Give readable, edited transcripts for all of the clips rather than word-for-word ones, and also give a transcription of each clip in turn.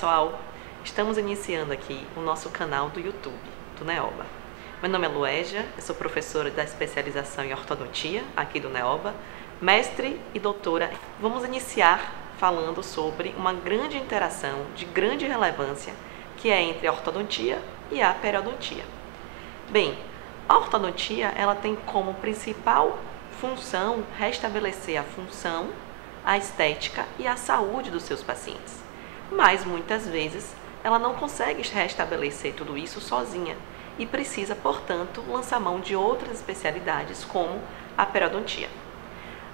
pessoal, estamos iniciando aqui o nosso canal do YouTube, do Neoba. Meu nome é Luégia, eu sou professora da especialização em ortodontia aqui do Neoba, mestre e doutora. Vamos iniciar falando sobre uma grande interação de grande relevância que é entre a ortodontia e a periodontia. Bem, a ortodontia ela tem como principal função restabelecer a função, a estética e a saúde dos seus pacientes. Mas muitas vezes ela não consegue restabelecer tudo isso sozinha e precisa, portanto, lançar mão de outras especialidades como a periodontia.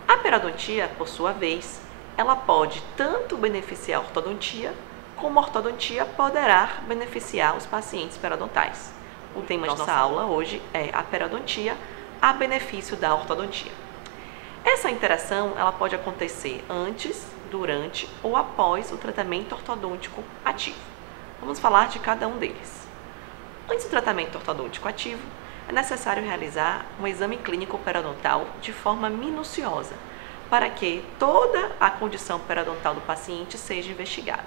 A periodontia, por sua vez, ela pode tanto beneficiar a ortodontia, como a ortodontia poderá beneficiar os pacientes periodontais. O tema de nossa aula hoje é a periodontia a benefício da ortodontia. Essa interação ela pode acontecer antes, durante ou após o tratamento ortodôntico ativo. Vamos falar de cada um deles. Antes do tratamento ortodôntico ativo, é necessário realizar um exame clínico periodontal de forma minuciosa, para que toda a condição periodontal do paciente seja investigada.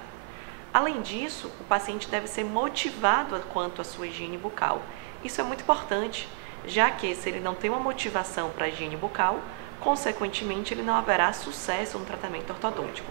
Além disso, o paciente deve ser motivado quanto à sua higiene bucal. Isso é muito importante, já que se ele não tem uma motivação para a higiene bucal, consequentemente ele não haverá sucesso no tratamento ortodôntico.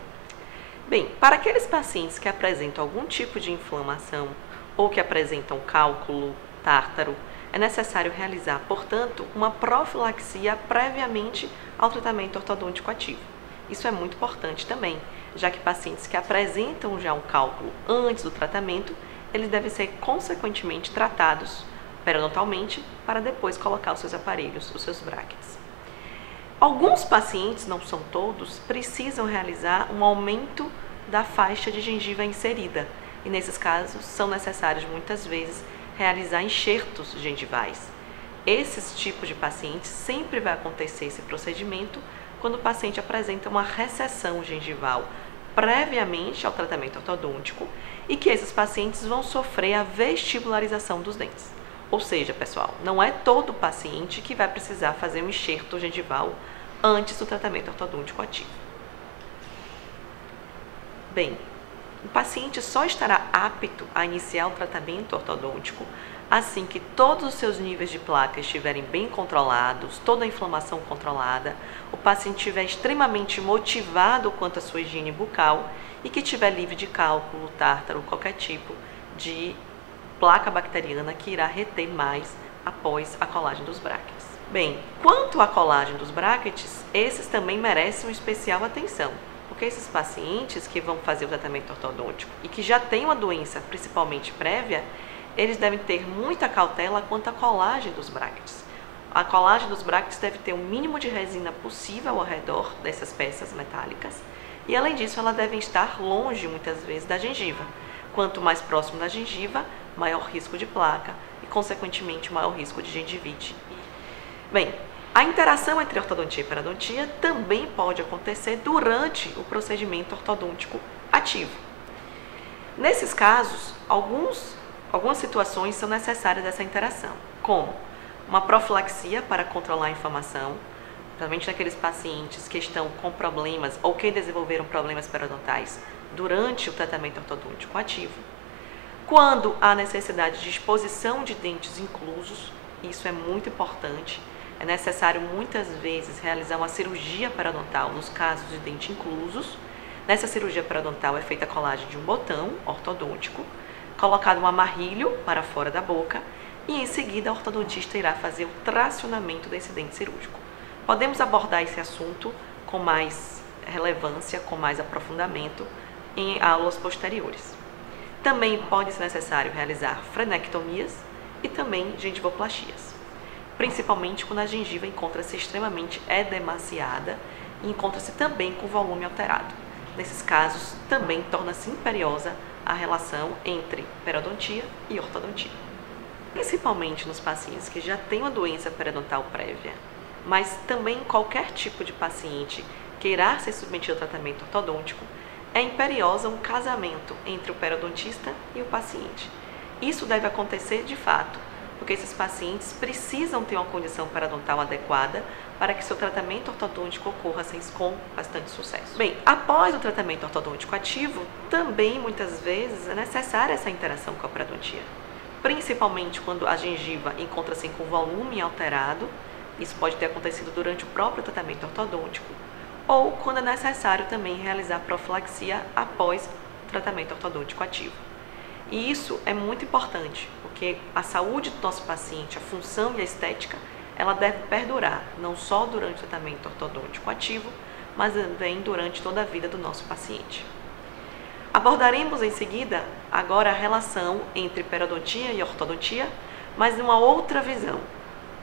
Bem, para aqueles pacientes que apresentam algum tipo de inflamação ou que apresentam cálculo, tártaro, é necessário realizar, portanto, uma profilaxia previamente ao tratamento ortodôntico ativo. Isso é muito importante também, já que pacientes que apresentam já um cálculo antes do tratamento, eles devem ser consequentemente tratados periodontalmente para depois colocar os seus aparelhos, os seus brackets. Alguns pacientes, não são todos, precisam realizar um aumento da faixa de gengiva inserida e nesses casos são necessários muitas vezes realizar enxertos gengivais. Esses tipos de pacientes sempre vai acontecer esse procedimento quando o paciente apresenta uma recessão gengival previamente ao tratamento ortodôntico e que esses pacientes vão sofrer a vestibularização dos dentes. Ou seja, pessoal, não é todo paciente que vai precisar fazer um enxerto gengival antes do tratamento ortodôntico ativo. Bem, o paciente só estará apto a iniciar o tratamento ortodôntico assim que todos os seus níveis de placa estiverem bem controlados, toda a inflamação controlada, o paciente estiver extremamente motivado quanto à sua higiene bucal e que estiver livre de cálculo, tártaro, qualquer tipo de placa bacteriana que irá reter mais após a colagem dos brackets. Bem, quanto à colagem dos brackets, esses também merecem uma especial atenção, porque esses pacientes que vão fazer o tratamento ortodôntico e que já têm uma doença principalmente prévia, eles devem ter muita cautela quanto à colagem dos brackets. A colagem dos brackets deve ter o mínimo de resina possível ao redor dessas peças metálicas e, além disso, elas devem estar longe, muitas vezes, da gengiva. Quanto mais próximo da gengiva, maior risco de placa e, consequentemente, maior risco de gengivite. Bem, a interação entre ortodontia e periodontia também pode acontecer durante o procedimento ortodôntico ativo. Nesses casos, algumas situações são necessárias dessa interação, como uma profilaxia para controlar a inflamação, principalmente naqueles pacientes que estão com problemas ou que desenvolveram problemas periodontais durante o tratamento ortodôntico ativo. Quando há necessidade de exposição de dentes inclusos, isso é muito importante, é necessário muitas vezes realizar uma cirurgia periodontal nos casos de dentes inclusos. Nessa cirurgia periodontal é feita a colagem de um botão ortodôntico, colocado um amarrilho para fora da boca e em seguida a ortodontista irá fazer o tracionamento desse dente cirúrgico. Podemos abordar esse assunto com mais relevância, com mais aprofundamento em aulas posteriores. Também pode ser necessário realizar frenectomias e também gengivoplastias, principalmente quando a gengiva encontra-se extremamente edemaciada e encontra-se também com volume alterado. Nesses casos, também torna-se imperiosa a relação entre periodontia e ortodontia. Principalmente nos pacientes que já têm uma doença periodontal prévia, mas também qualquer tipo de paciente que irá ser submetido ao tratamento ortodôntico, é imperiosa um casamento entre o periodontista e o paciente. Isso deve acontecer, de fato, porque esses pacientes precisam ter uma condição periodontal adequada para que seu tratamento ortodôntico ocorra com bastante sucesso. Bem, após o tratamento ortodôntico ativo, também muitas vezes é necessária essa interação com a periodontia, principalmente quando a gengiva encontra-se com volume alterado. Isso pode ter acontecido durante o próprio tratamento ortodôntico, ou quando é necessário também realizar profilaxia após o tratamento ortodôntico ativo. E isso é muito importante, porque a saúde do nosso paciente, a função e a estética, ela deve perdurar, não só durante o tratamento ortodôntico ativo, mas também durante toda a vida do nosso paciente. Abordaremos em seguida agora a relação entre periodontia e ortodontia, mas numa outra visão.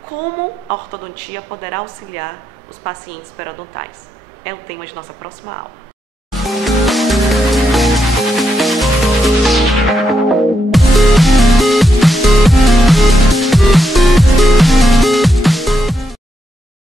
Como a ortodontia poderá auxiliar os pacientes periodontais? É o tema de nossa próxima aula.